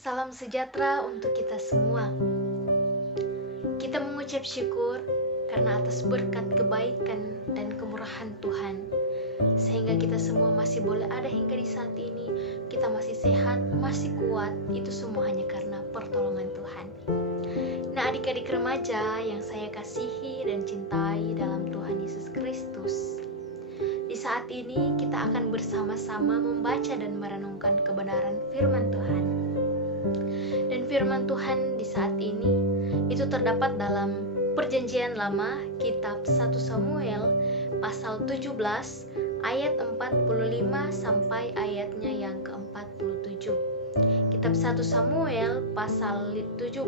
Salam sejahtera untuk kita semua. Kita mengucap syukur karena atas berkat kebaikan dan kemurahan Tuhan, sehingga kita semua masih boleh ada hingga di saat ini. Kita masih sehat, masih kuat. Itu semua hanya karena pertolongan Tuhan. Nah, adik-adik remaja yang saya kasihi dan cintai dalam Tuhan Yesus Kristus, di saat ini kita akan bersama-sama membaca dan merenungkan kebenaran firman Tuhan. Dan firman Tuhan di saat ini itu terdapat dalam Perjanjian Lama, kitab 1 Samuel pasal 17 ayat 45 sampai ayatnya yang ke-47. Kitab 1 Samuel pasal 17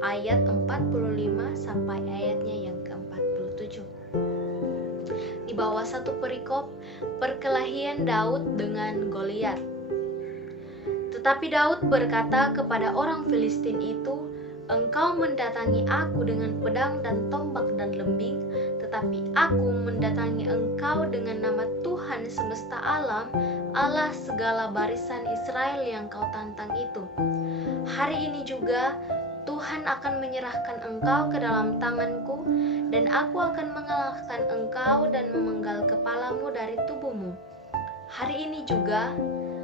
ayat 45 sampai ayatnya yang ke-47. Di bawah satu perikop, perkelahian Daud dengan Goliat. Tetapi Daud berkata kepada orang Filistin itu, "Engkau mendatangi aku dengan pedang dan tombak dan lembing, tetapi aku mendatangi engkau dengan nama Tuhan semesta alam, Allah segala barisan Israel yang kau tantang itu. Hari ini juga Tuhan akan menyerahkan engkau ke dalam tanganku, dan aku akan mengalahkan engkau dan memenggal kepalamu dari tubuhmu. Hari ini juga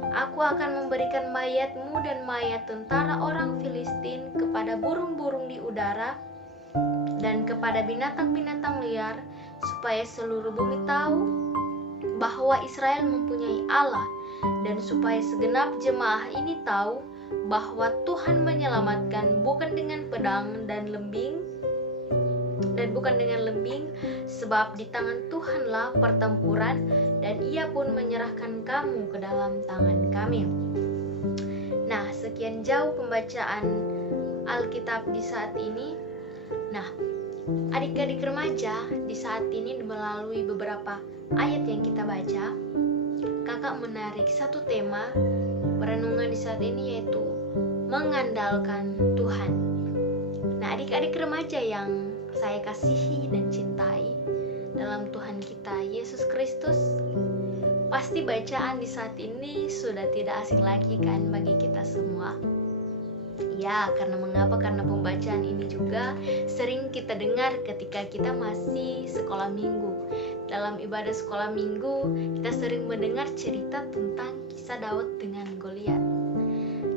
aku akan memberikan mayatmu dan mayat tentara orang Filistin kepada burung-burung di udara dan kepada binatang-binatang liar, supaya seluruh bumi tahu bahwa Israel mempunyai Allah, dan supaya segenap jemaah ini tahu bahwa Tuhan menyelamatkan bukan dengan pedang dan bukan dengan lembing, sebab di tangan Tuhanlah pertempuran, dan Ia pun menyerahkan kamu ke dalam tangan kami." Nah, sekian jauh pembacaan Alkitab di saat ini. Nah, adik-adik remaja, di saat ini melalui beberapa ayat yang kita baca, kakak menarik satu tema perenungan di saat ini, yaitu mengandalkan Tuhan. Nah, adik-adik remaja yang saya kasihi dan cintai dalam Tuhan kita Yesus Kristus, pasti bacaan di saat ini sudah tidak asing lagi kan bagi kita semua. Ya, karena mengapa? Karena pembacaan ini juga sering kita dengar ketika kita masih sekolah minggu. Dalam ibadah sekolah minggu, kita sering mendengar cerita tentang kisah Daud dengan Goliat.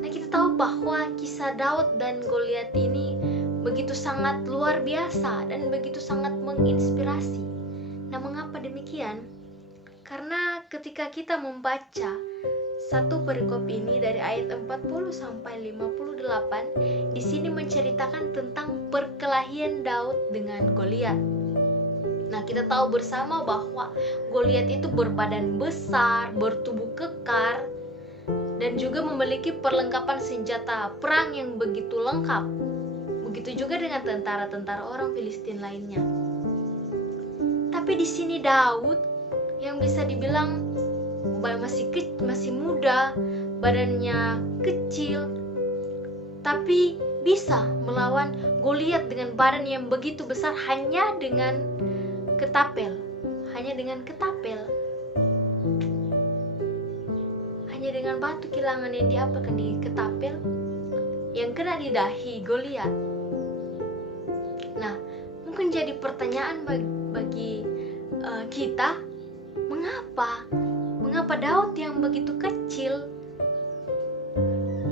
Nah, kita tahu bahwa kisah Daud dan Goliat ini begitu sangat luar biasa dan begitu sangat menginspirasi. Nah, mengapa demikian? Karena ketika kita membaca satu perikop ini dari ayat 40 sampai 58, di sini menceritakan tentang perkelahian Daud dengan Goliat. Nah, kita tahu bersama bahwa Goliat itu berbadan besar, bertubuh kekar, dan juga memiliki perlengkapan senjata perang yang begitu lengkap. Begitu juga dengan tentara-tentara orang Filistin lainnya. Tapi di sini Daud yang bisa dibilang masih muda, badannya kecil, tapi bisa melawan Goliat dengan badan yang begitu besar hanya dengan ketapel. Hanya dengan batu kilangan yang diapalkan di ketapel yang kena di dahi Goliat. Nah, mungkin jadi pertanyaan bagi kita, mengapa Daud yang begitu kecil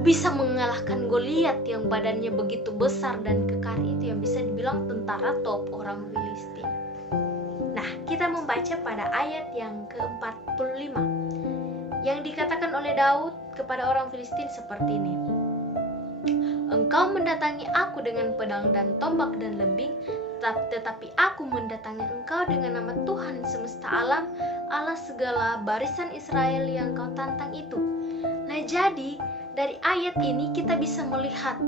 bisa mengalahkan Goliat yang badannya begitu besar dan kekar itu, yang bisa dibilang tentara top orang Filistin. Nah, kita membaca pada ayat yang ke-45 yang dikatakan oleh Daud kepada orang Filistin seperti ini. "Engkau mendatangi aku dengan pedang dan tombak dan lembing, tetapi aku mendatangi engkau dengan nama Tuhan semesta alam, Allah segala barisan Israel yang kau tantang itu." Nah, jadi dari ayat ini kita bisa melihat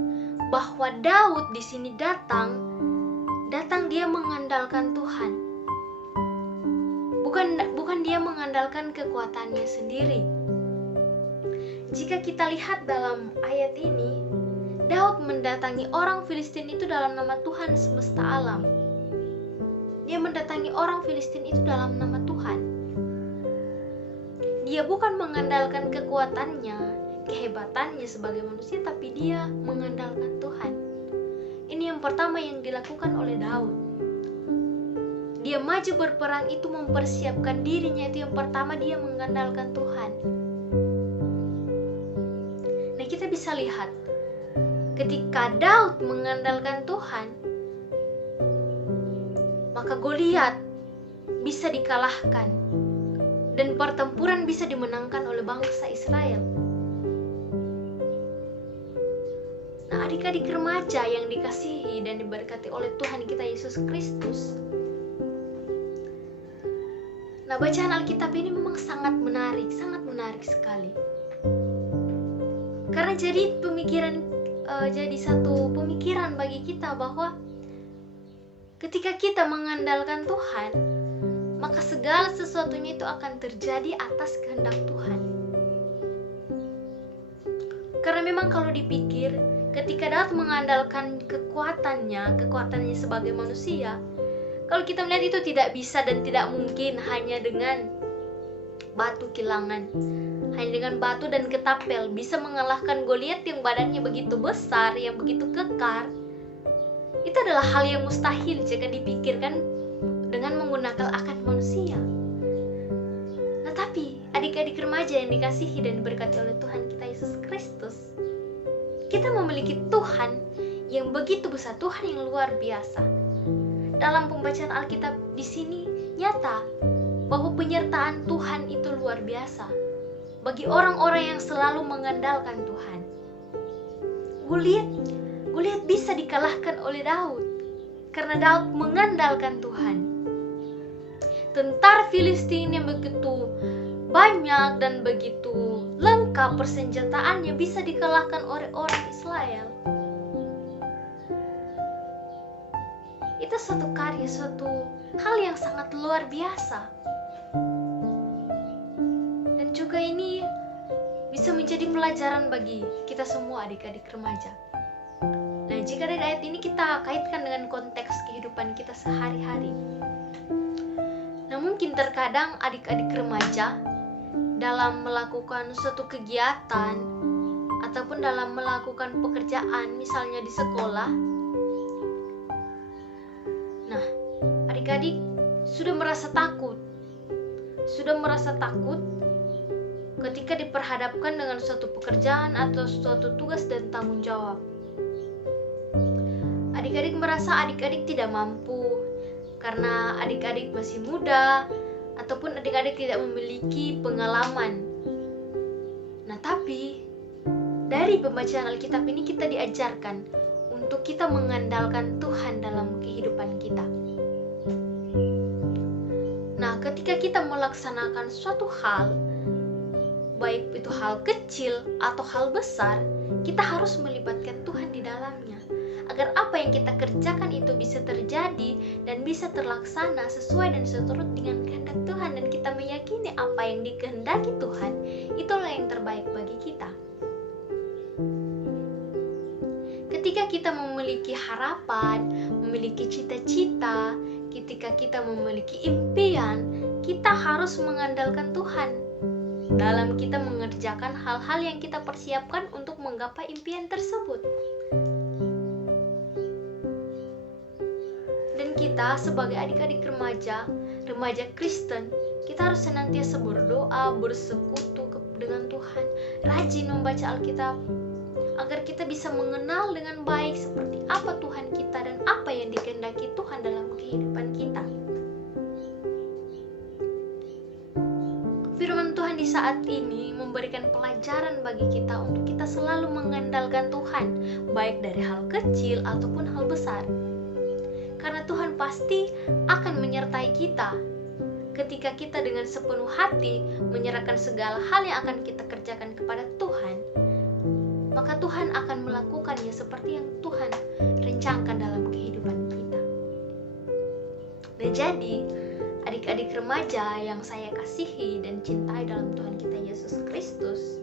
bahwa Daud di sini datang dia mengandalkan Tuhan. Bukan dia mengandalkan kekuatannya sendiri. Jika kita lihat dalam ayat ini, Daud mendatangi orang Filistin itu dalam nama Tuhan semesta alam. Dia mendatangi orang Filistin itu dalam nama Tuhan. Dia bukan mengandalkan kekuatannya. kehebatannya sebagai manusia, tapi dia mengandalkan Tuhan. Ini yang pertama yang dilakukan oleh Daud. Dia maju berperang itu mempersiapkan dirinya, itu yang pertama dia mengandalkan Tuhan. Nah, kita bisa lihat ketika Daud mengandalkan Tuhan, maka Goliat bisa dikalahkan dan pertempuran bisa dimenangkan oleh bangsa Israel. Nah, adik-adik remaja yang dikasihi dan diberkati oleh Tuhan kita Yesus Kristus, nah, bacaan Alkitab ini memang sangat menarik sekali. Karena jadi satu pemikiran bagi kita bahwa ketika kita mengandalkan Tuhan, maka segala sesuatunya itu akan terjadi atas kehendak Tuhan. Karena memang kalau dipikir, ketika Daud mengandalkan kekuatannya sebagai manusia, kalau kita melihat itu tidak bisa dan tidak mungkin hanya dengan batu kilangan, hanya dengan batu dan ketapel bisa mengalahkan Goliat yang badannya begitu besar, yang begitu kekar. Itu adalah hal yang mustahil jika dipikirkan dengan menggunakan akal manusia. Nah, tapi adik-adik remaja yang dikasihi dan diberkati oleh Tuhan kita Yesus Kristus, kita memiliki Tuhan yang begitu besar, Tuhan yang luar biasa. Dalam pembacaan Alkitab di sini nyata bahwa penyertaan Tuhan itu luar biasa bagi orang-orang yang selalu mengandalkan Tuhan. Goliat bisa dikalahkan oleh Daud karena Daud mengandalkan Tuhan. Tentara Filistin yang begitu banyak dan begitu lengkap persenjataannya bisa dikalahkan oleh orang Israel. Itu suatu karya, suatu hal yang sangat luar biasa. Dan juga ini bisa menjadi pelajaran bagi kita semua adik-adik remaja. Nah, jika dari ayat ini kita kaitkan dengan konteks kehidupan kita sehari-hari. Nah, mungkin terkadang adik-adik remaja dalam melakukan suatu kegiatan ataupun dalam melakukan pekerjaan, misalnya di sekolah. Nah, adik-adik sudah merasa takut ketika diperhadapkan dengan suatu pekerjaan atau suatu tugas dan tanggung jawab. Adik-adik merasa adik-adik tidak mampu karena adik-adik masih muda ataupun adik-adik tidak memiliki pengalaman. Nah, tapi dari pembacaan Alkitab ini kita diajarkan untuk kita mengandalkan Tuhan dalam kehidupan kita. Nah, ketika kita melaksanakan suatu hal, baik itu hal kecil atau hal besar, kita harus melibatkan Tuhan di dalamnya, agar apa yang kita kerjakan itu bisa terjadi dan bisa terlaksana sesuai dan seturut dengan kehendak Tuhan, dan kita meyakini apa yang dikehendaki Tuhan itulah yang terbaik bagi kita. Ketika kita memiliki harapan, memiliki cita-cita, ketika kita memiliki impian, kita harus mengandalkan Tuhan dalam kita mengerjakan hal-hal yang kita persiapkan untuk menggapai impian tersebut. Dan kita sebagai adik-adik remaja Kristen, kita harus senantiasa berdoa, bersekutu dengan Tuhan, rajin membaca Alkitab, agar kita bisa mengenal dengan baik seperti apa Tuhan kita dan apa yang dikehendaki Tuhan dalam kehidupan kita. Firman Tuhan di saat ini memberikan pelajaran bagi kita untuk kita selalu mengandalkan Tuhan, baik dari hal kecil ataupun hal besar. Karena Tuhan pasti akan menyertai kita ketika kita dengan sepenuh hati menyerahkan segala hal yang akan kita kerjakan kepada Tuhan. Maka Tuhan akan melakukannya seperti yang Tuhan rencanakan dalam kehidupan kita. Dan jadi, adik-adik remaja yang saya kasihi dan cintai dalam Tuhan kita Yesus Kristus,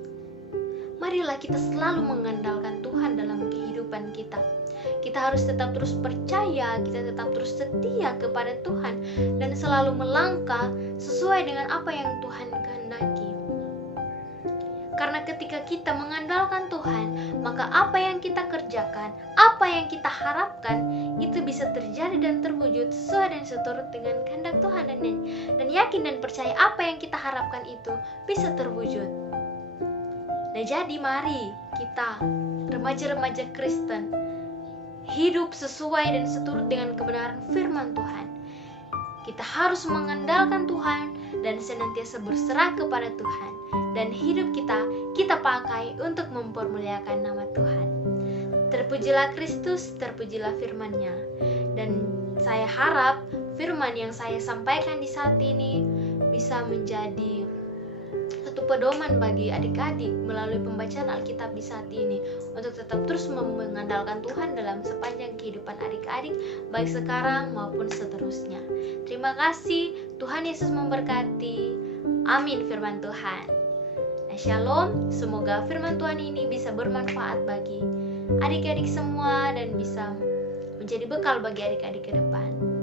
marilah kita selalu mengandalkan Tuhan dalam kehidupan kita. Kita harus tetap terus percaya, kita tetap terus setia kepada Tuhan, dan selalu melangkah sesuai dengan apa yang Tuhan kehendaki. Karena ketika kita mengandalkan Tuhan, maka apa yang kita kerjakan, apa yang kita harapkan, itu bisa terjadi dan terwujud sesuai dan seturut dengan kehendak Tuhan. Dan yakin dan percaya apa yang kita harapkan itu bisa terwujud. Nah, jadi mari kita, remaja-remaja Kristen, hidup sesuai dan seturut dengan kebenaran firman Tuhan. Kita harus mengandalkan Tuhan dan senantiasa berserah kepada Tuhan. Dan hidup kita pakai untuk mempermuliakan nama Tuhan. Terpujilah Kristus, terpujilah firman-Nya. Dan saya harap firman yang saya sampaikan di saat ini bisa menjadi satu pedoman bagi adik-adik melalui pembacaan Alkitab di saat ini, untuk tetap terus mengandalkan Tuhan dalam sepanjang kehidupan adik-adik, baik sekarang maupun seterusnya. Terima kasih, Tuhan Yesus memberkati. Amin firman Tuhan. Shalom, semoga firman Tuhan ini bisa bermanfaat bagi adik-adik semua dan bisa menjadi bekal bagi adik-adik ke depan.